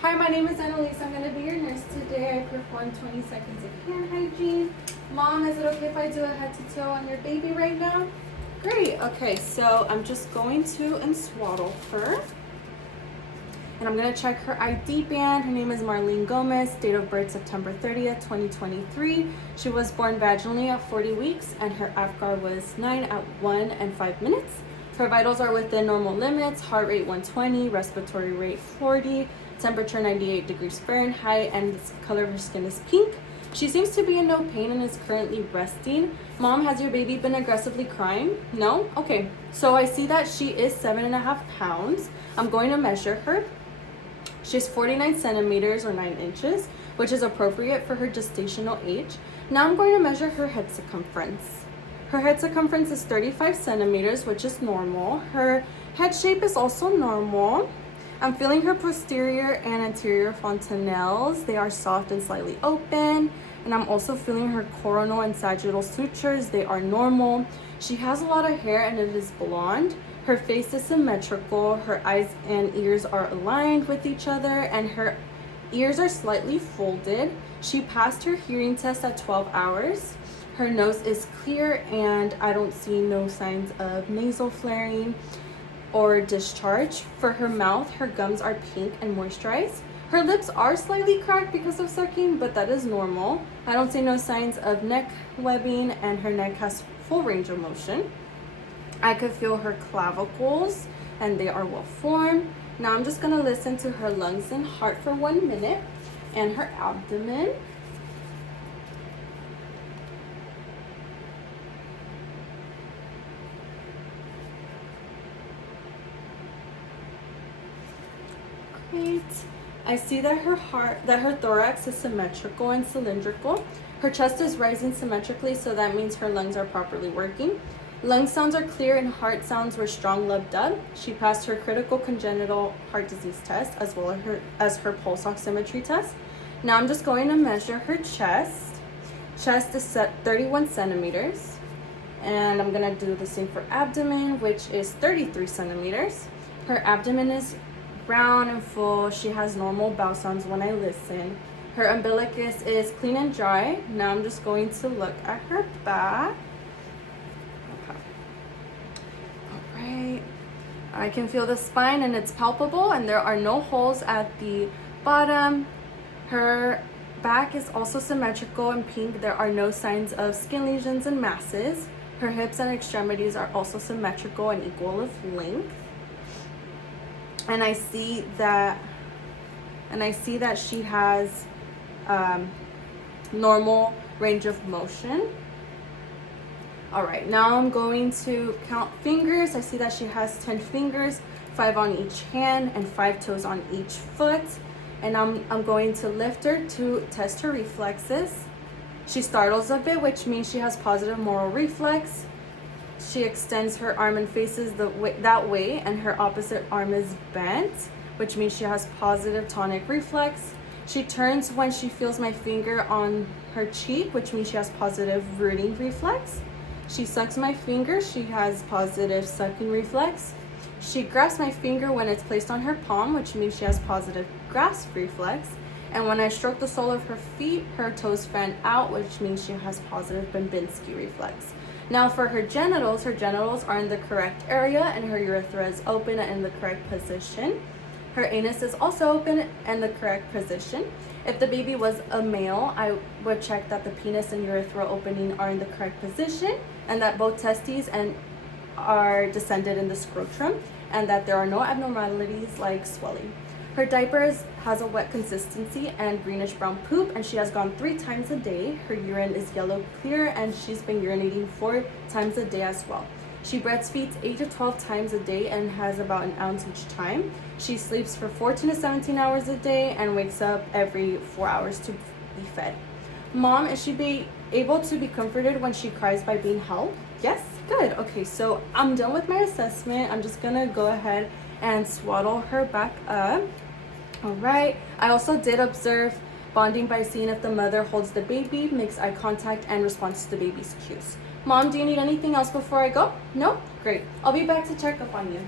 Hi, my name is Annalise. I'm going to be your nurse today. I perform 20 seconds of hand hygiene. Mom, is it okay if I do a head to toe on your baby right now? Great. Okay, so I'm just going to swaddle her. And I'm going to check her ID band. Her name is Marlene Gomez, date of birth September 30th, 2023. She was born vaginally at 40 weeks, and her AFGAR was 9 at 1 and 5 minutes. Her vitals are within normal limits, heart rate 120, respiratory rate 40, temperature 98 degrees Fahrenheit, and the color of her skin is pink. She seems to be in no pain and is currently resting. Mom, has your baby been aggressively crying? No? Okay, so I see that she is 7.5 pounds. I'm going to measure her. She's 49 centimeters or 9 inches, which is appropriate for her gestational age. Now I'm going to measure her head circumference. Her head circumference is 35 centimeters, which is normal. Her head shape is also normal. I'm feeling her posterior and anterior fontanelles. They are soft and slightly open. And I'm also feeling her coronal and sagittal sutures. They are normal. She has a lot of hair and it is blonde. Her face is symmetrical. Her eyes and ears are aligned with each other, and her ears are slightly folded. She passed her hearing test at 12 hours. Her nose is clear, and I don't see no signs of nasal flaring or discharge. For her mouth, her gums are pink and moisturized. Her lips are slightly cracked because of sucking, but that is normal. I don't see no signs of neck webbing, and her neck has full range of motion. I could feel her clavicles, and they are well formed. Now I'm just gonna listen to her lungs and heart for 1 minute, and her abdomen. Great. I see that her thorax is symmetrical and cylindrical. Her chest is rising symmetrically, so that means her lungs are properly working. Lung sounds are clear and heart sounds were strong lub dub. She passed her critical congenital heart disease test as well as her pulse oximetry test. Now I'm just going to measure her chest. Chest is set 31 centimeters. And I'm gonna do the same for abdomen, which is 33 centimeters. Her abdomen is round and full. She has normal bowel sounds when I listen. Her umbilicus is clean and dry. Now I'm just going to look at her back. I can feel the spine and it's palpable, and there are no holes at the bottom. Her back is also symmetrical and pink. There are no signs of skin lesions and masses. Her hips and extremities are also symmetrical and equal of length. And I see that she has normal range of motion. All right, now I'm going to count fingers. I see that she has 10 fingers, 5 on each hand and 5 toes on each foot. And I'm going to lift her to test her reflexes. She startles a bit, which means she has positive moral reflex. She extends her arm and faces that way, and her opposite arm is bent, which means she has positive tonic reflex. She turns when she feels my finger on her cheek, which means she has positive rooting reflex. She sucks my finger. She has positive sucking reflex. She grasps my finger when it's placed on her palm, which means she has positive grasp reflex. And when I stroke the sole of her feet, her toes fan out, which means she has positive Babinski reflex. Now for her genitals are in the correct area, and her urethra is open and in the correct position. Her anus is also open and the correct position. If the baby was a male, I would check that the penis and urethra opening are in the correct position, and that both testes are descended in the scrotum, and that there are no abnormalities like swelling. Her diaper has a wet consistency and greenish brown poop, and she has gone 3 times a day. Her urine is yellow clear, and she's been urinating 4 times a day as well. She breastfeeds 8 to 12 times a day and has about an ounce each time. She sleeps for 14 to 17 hours a day and wakes up every 4 hours to be fed. Mom, is she able to be comforted when she cries by being held? Yes? Good. Okay, so I'm done with my assessment. I'm just gonna go ahead and swaddle her back up. All right. I also did observe bonding by seeing if the mother holds the baby, makes eye contact, and responds to the baby's cues. Mom, do you need anything else before I go? No? Great. I'll be back to check up on you.